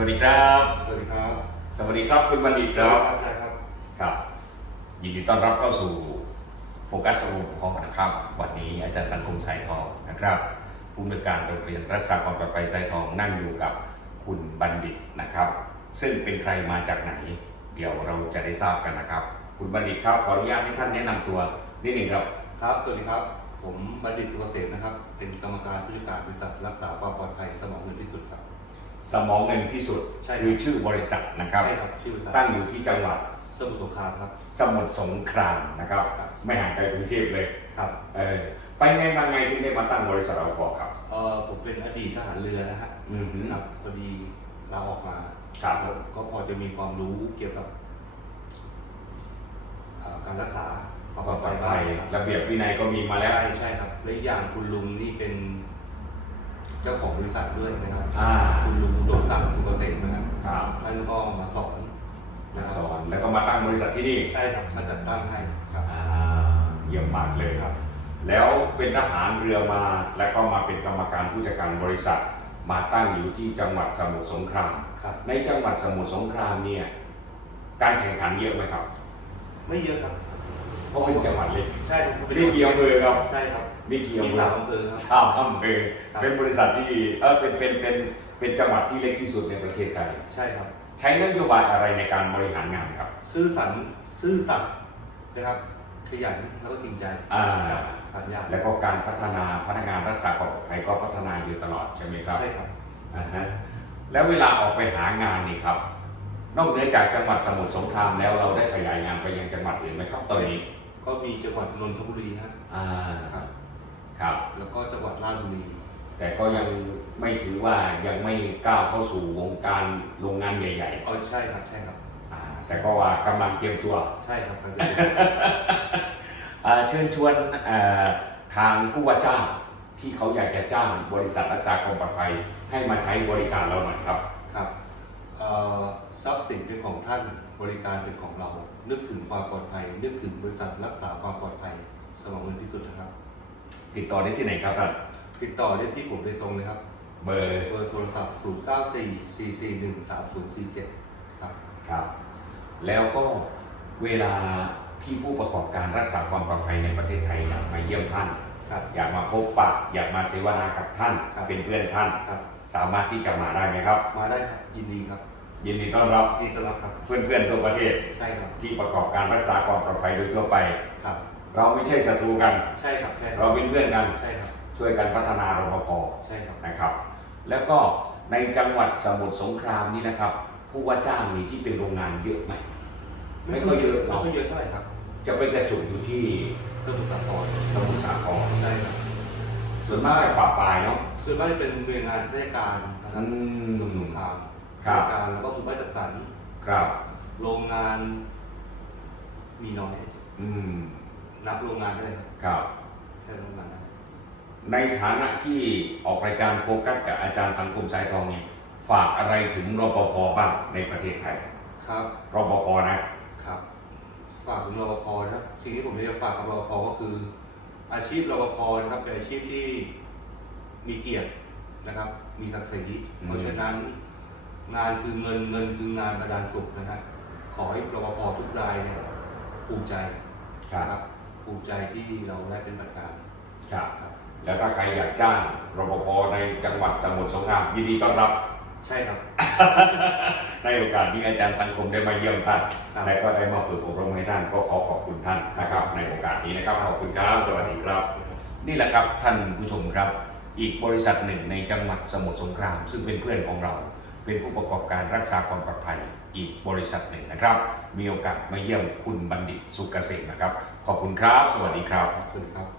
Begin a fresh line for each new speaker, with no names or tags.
วัสดีครับ
สวัสดีครับ
สวัสดีครับคุณบัณฑิตครับ
ใช่ครับ
ครับ ยินดีต้อนรับเข้าสู่โฟกัสรูมของนะครับ วันนี้อาจารย์สังคมสายทองนะครับ ผู้อำนวยการโรงเรียนรักษาความปลอดภัยสายทองนั่งอยู่กับคุณบัณฑิตนะครับ ซึ่งเป็นใครมาจากไหน เดี๋ยวเราจะได้ทราบกันนะครับ คุณบัณฑิตครับขออนุญาตให้ท่านแนะนำตัวนิดหนึ่งครับ
ครับ สวัสดีครับ ผมบัณฑิตสุกเกษมนะครับ เป็นกรรมการผู้จัดการบริษัทรักษาความปลอดภัยสมองเงินที่สุดครับ
สมองเงินพิสุทธิ์
ใช่ครับ
คือชื่อบริษัทนะครับ
ใช่ครับชื่อบริษัท
ตั้งอยู่ที่จังหวัด
สมุทรสงครามครับ
สมุทรสงครามนะครับ
ครับ
ไม่ห่างไกลกรุงเทพเลย
ครับ
เออไปไงมาไงถึงได้มาตั้งบริษัทเราบอกครับ
เอ่อผมเป็นอดีตทหารเรือนะฮะ
อือฮึ
ครับพอดีลาออกมา
ครับ
ก็พอจะมีความรู้เกี่ยวกับเอ่อการรักษาความ
ค
ปล
วา
อ
ม
ด
ปล
ภั
อยด
บ้า
ภั
ง
ย
ครับ
ระเบียบวินัยก็มีมาแล้ว
ใช่ใช่ครับและอีกอย่างคุณลุงนี่เป็น เจ้าของบริษัทด้วยนะครับ
อ่า
คุณลุงอุดมศักดิ์สุกเกษมนะครับ
ครับ
ท่านก็มาสอน
มา
นะค
ส
รับ
อนแล้วก็มาตั้งบริษัทที่นี่
ใช่ครับมาจัดตั้งให้ครับ
อ่าเยี่ยมมากเลย
ครับ
แล้วเป็นทหารเรือมาแล้วก็มาเป็นกรรมการผู้จัดการบริษัท มาตั้งอยู่ที่จังหวัดสมุทรสงคราม
ครับ
ในจังหวัดสมุทรสงครามเนี่ยการแข่งขันเยอะไหมครับ
ไม่เยอะครับ
เพ ราะเป็นจังหวัดเล็ก
ใช่ครับ
ไม่ได้เกี่ยวอำเภอครับ
ใช่ครับ
มีกี่อำ
มี
เภอ
สามอำเภอครับ
สามอำเภอ
ครับ
เป็นบริษัทที่เออเป็นเป็นเป็นเป็นจังหวัดที่เล็กที่สุดในประเทศไทย
ใช่ครับ
ใช้นโยบายอะไรในการบริหารงานครับ
ซื่อสัตย์ซื่อสัตย์นะครับ ขยันแล้วก็จริงใจ
อ่า
ครับสัญญา
แล้วก็การพัฒนาพนักงานรักษาความปลอดภัยก็พัฒนาอยู่ตลอดใช่ไหมครับ
ใช่ครับ
อ่าฮะแล้วเวลาออกไปหางานนี่ครับ นอกเหนือจากจังหวัดสมุทรสงครามแล้วเราได้ขยายงานไปยังจังหวัดอื่นไหมครับตอนนี้
ก็มีจังหวัดนนทบุรีฮะ
อ่า
ครับ
ครับ
แล้วก็จังหวัดราชบุรี
แต่ก็ยังไม่ถือว่ายังไม่ก้าวเข้าสู่วงการโรงงานใหญ่
อ๋อใช่ครับใช่ครับ
ๆอ่าแต่ก็ว่ากำลังเตรียมตัว
ใช่ครับครับ
อ่าเชิญชวนเอ่อทางผู้ว่าจ้างที่เขาอยากจะจ้างบริษัทรักษาความปลอดภัยให้มาใช้บริการเราหน่อยครับ
ครับเอ่อ ทรัพย์สินเป็นของท่านบริการเป็นของเรา นึกถึงความปลอดภัย นึกถึงบริษัทรักษาความปลอดภัยสมองเงินที่สุดนะครับ
ติดต่อได้ที่ไหนครับท่าน
ติดต่อได้ที่ผมโดยตรงเลยครับ
เบอร์
เบอร์โทรศัพท์ 0 9 4 4 4 1 3 0 4 7 ครับ
ครับ แล้วก็เวลาที่ผู้ประกอบการรักษาความปลอดภัยในประเทศไทยอยากมาเยี่ยมท่าน
ครับ
อยากมาพบปะ อยากมาเสวนากับท่าน
ครับ
เป็นเพื่อนท่าน
ครับ
สามารถที่จะมาได้ไหมครับ
มาได้ครับยินดีครับ
ยินดีต้อนรับ
ยินดีต้อนรับครับ
เพื่อนๆทั่วประเทศ
ใช่ครับ
ที่ประกอบการรักษาความปลอดภัยโดยทั่วไป
ครับ
เราไม่ใช่ศัตรูกัน
ใช่ครับใช่ครั
เราเป็นเพื่อนกัน
ใช่ครับ
ช่วยกันพัฒนารปภ
ใช่ครับ
นะครับ แล้วก็ในจังหวัดสมุทรสงครามนี่นะครับ ผู้ว่าจ้างมีที่เป็นโรงงานเยอะไหม ไม่ค่อยเยอะ
ไม่
เนาะ
ค่อยเยอะเท่าไหร่ครับ
จะเป็นกระจุกอยู่ที่
สมุทรสาคร
สมุทรสาคร
ใช่ครับ
ส่วนมากจะปราบปรายเนาะ
ส่วนมากจะเป็นหน่วยงานราชการนะค
อื
รับ
ม
สมุทรสงคราม
ครับ
ราชการแล้วก็ภูมิจัดสรร
ครับ
โรงงานมีน้อย
อืม
นับโรงงานได้เลยครับ
ครับ
ใช่โรงงานได้
ในฐานะที่ออกรายการโฟกัสกับอาจารย์สังคมสายทองเนี่ยฝากอะไรถึงรปภบ้างในประเทศไทย
ครับ
รปภนะ
ครับ ฝากถึงรปภนะครับสิ่งที่ผมอยากจะฝากกับรปภก็คือ อาชีพรปภนะครับเป็นอาชีพที่มีเกียรตินะครับ มีศักดิ์ศรี
อืม
เพราะฉะนั้น งานคือเงินเงินคืองานประดานสุขนะฮะขอให้รปภทุกรายเนี่ยภูมิใจ
ครับ
นะครับ ภูมิใจที่เราได้เป็นประธาน
ครับ
ครับ
แล้วถ้าใครอยากจ้างรปภในจังหวัดสมุทรสงครามยินดีต้อนรับ
ใช่ครับ
ในโอกาสที่อาจารย์สังคมได้มาเยี่ยมท่าน
ครับ
และก็ได้มาฝึกอบรมให้ท่านก็ขอขอบคุณท่านนะครับ ในโอกาสนี้นะครับขอบคุณครับสวัสดีครับ นี่แหละครับท่านผู้ชมครับ อีกบริษัทหนึ่งในจังหวัดสมุทรสงคราม ซึ่งเป็นเพื่อนของเรา เป็นผู้ประกอบการรักษาความปลอดภัยอีกบริษัทหนึ่งนะครับ มีโอกาสมาเยี่ยมคุณบัณฑิตสุกเกษมนะครับ ขอบคุณครับ สวัสดีครับ
สวัสดีครับ